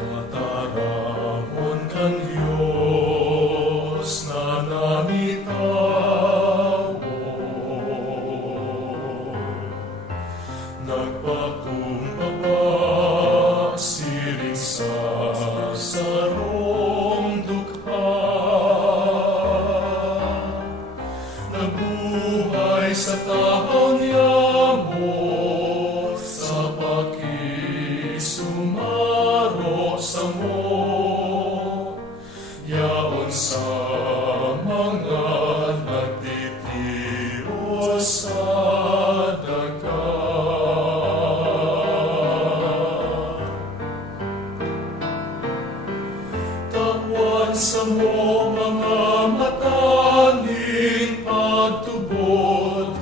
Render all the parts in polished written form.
Tataramon kang Diyos na nanitawon, nagpakumbaba siring sa sarong dukha, nabuhay sa tahong yamo sa pakisumaro sa mo, yaon sa mga nagtitiro sa dagat. Tawan sa mo mga mataning pagtubod,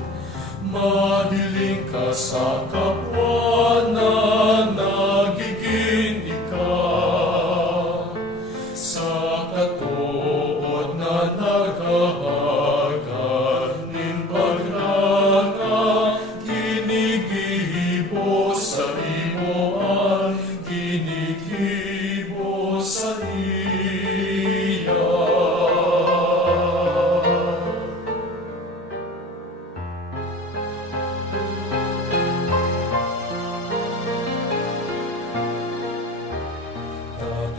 mahiling ka sa kapwa na nagiging ikaw, sa katuod na naghahagan nin pagranga, ginigibo sa imoan, ginigibo sa iya.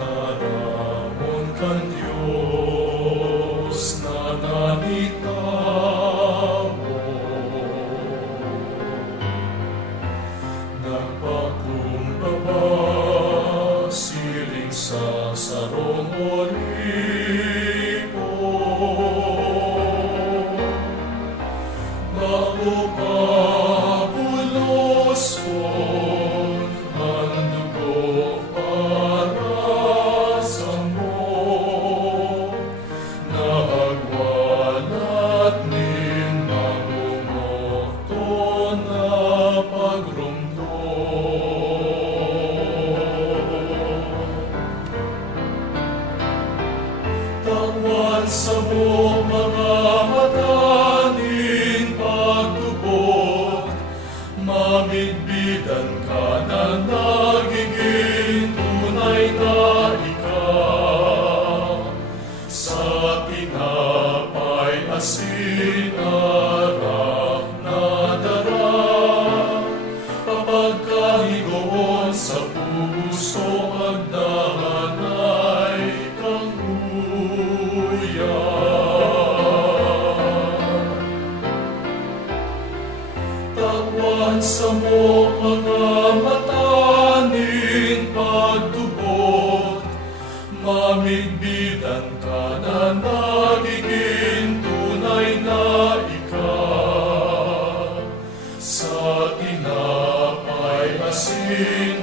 Tataramon kang Diyos na nanitawon, nagpakumbaba siring sa sarong olibo, bago pabuloson ang dugo para sa mo, nagwalat nin mamumokto na pagrumdum. Tawan sa mo mga mataning pagtubod, mamigbidan ka na nagiging tunay na ikaw, sa tinapay asin arap na dara, kapagkahigoon sa puso agdanay kang tawan sa mo mga mataning pagtubod, mamigbidan ka na nagiging tunay na ikaw, sa tinapay asin